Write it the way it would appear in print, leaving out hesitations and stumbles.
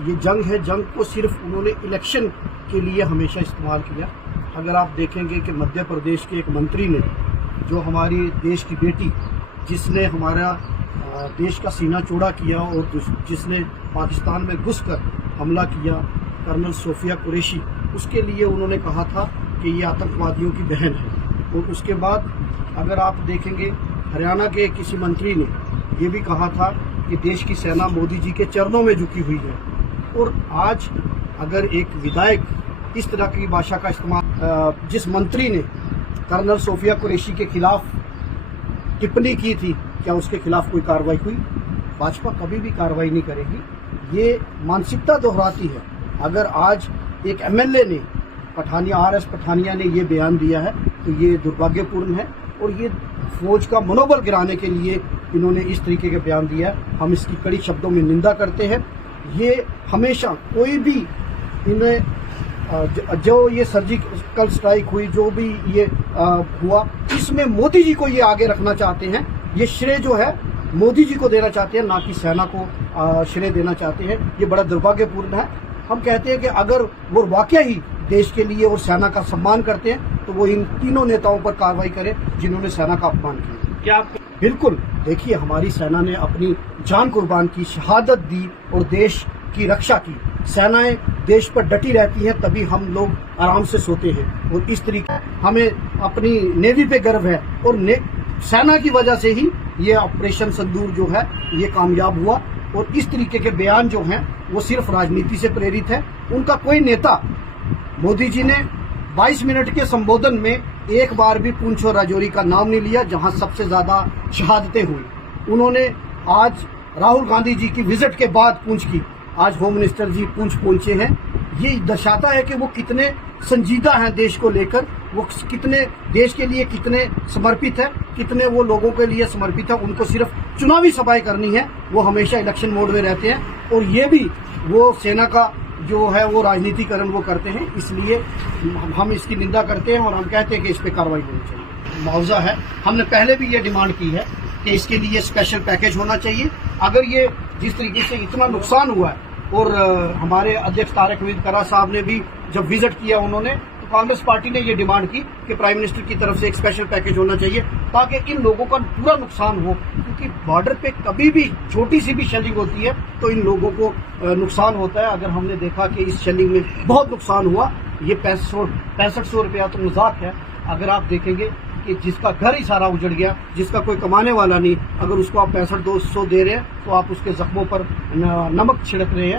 ये जंग है, जंग को सिर्फ उन्होंने इलेक्शन के लिए हमेशा इस्तेमाल किया। अगर आप देखेंगे कि मध्य प्रदेश के एक मंत्री ने, जो हमारी देश की बेटी, जिसने हमारा देश का सीना चौड़ा किया और जिसने पाकिस्तान में घुसकर हमला किया, कर्नल सोफिया कुरैशी, उसके लिए उन्होंने कहा था कि ये आतंकवादियों की बहन है। और उसके बाद अगर आप देखेंगे हरियाणा के किसी मंत्री ने ये भी कहा था कि देश की सेना मोदी जी के चरणों में झुकी हुई है। और आज अगर एक विधायक इस तरह की भाषा का इस्तेमाल, जिस मंत्री ने कर्नल सोफिया कुरैशी के खिलाफ टिप्पणी की थी, क्या उसके खिलाफ कोई कार्रवाई हुई? भाजपा कभी भी कार्रवाई नहीं करेगी। ये मानसिकता दोहराती है। अगर आज एक एमएलए ने, पठानिया, आरएस पठानिया ने ये बयान दिया है तो ये दुर्भाग्यपूर्ण है और ये फौज का मनोबल गिराने के लिए इन्होंने इस तरीके के बयान दिया है। हम इसकी कड़ी शब्दों में निंदा करते हैं। ये हमेशा कोई भी इन्हें जो ये सर्जिकल स्ट्राइक हुई, जो भी ये हुआ, इसमें मोदी जी को ये आगे रखना चाहते हैं। ये श्रेय जो है मोदी जी को देना चाहते हैं, ना कि सेना को श्रेय देना चाहते हैं। ये बड़ा दुर्भाग्यपूर्ण है। हम कहते हैं कि अगर वो वाकई ही देश के लिए और सेना का सम्मान करते हैं तो वो इन तीनों नेताओं पर कार्रवाई करें जिन्होंने सेना का अपमान किया। क्या आप बिल्कुल, देखिए हमारी सेना ने अपनी जान कुर्बान की, शहादत दी और देश की रक्षा की। सेनाएं देश पर डटी रहती हैं, तभी हम लोग आराम से सोते हैं। और इस तरीके हमें अपनी नेवी पे गर्व है और सेना की वजह से ही ये ऑपरेशन सिंदूर जो है ये कामयाब हुआ। और इस तरीके के बयान जो हैं वो सिर्फ राजनीति से प्रेरित है। उनका कोई नेता, मोदी जी ने 22 मिनट के संबोधन में एक बार भी पुंछ और राजौरी का नाम नहीं लिया, जहां सबसे ज्यादा शहादतें हुई। उन्होंने आज राहुल गांधी जी की विजिट के बाद पुंछ की, आज होम मिनिस्टर जी पुंछ पहुंचे हैं। ये दर्शाता है कि वो कितने संजीदा हैं देश को लेकर, वो कितने देश के लिए कितने समर्पित है, कितने वो लोगों के लिए समर्पित है। उनको सिर्फ चुनावी सभाएं करनी है, वो हमेशा इलेक्शन मोड में रहते हैं। और ये भी वो सेना का जो है वो राजनीतिकरण वो करते हैं। इसलिए हम इसकी निंदा करते हैं और हम कहते हैं कि इस पर कार्रवाई होनी चाहिए। मुआवजा है, हमने पहले भी ये डिमांड की है कि इसके लिए स्पेशल पैकेज होना चाहिए। अगर ये जिस तरीके से इतना नुकसान हुआ है, और हमारे अध्यक्ष तारक हमीद करा साहब ने भी जब विजिट किया उन्होंने, तो कांग्रेस पार्टी ने ये डिमांड की कि प्राइम मिनिस्टर की तरफ से एक स्पेशल पैकेज होना चाहिए ताकि इन लोगों का पूरा नुकसान हो। क्योंकि बॉर्डर पे कभी भी छोटी सी भी शेलिंग होती है तो इन लोगों को नुकसान होता है। अगर हमने देखा कि इस शेलिंग में बहुत नुकसान हुआ, ये 6500 रुपया तो मजाक है। अगर आप देखेंगे कि जिसका घर ही सारा उजड़ गया, जिसका कोई कमाने वाला नहीं, अगर उसको आप 6500 दे रहे हैं तो आप उसके जख्मों पर नमक छिड़क रहे हैं।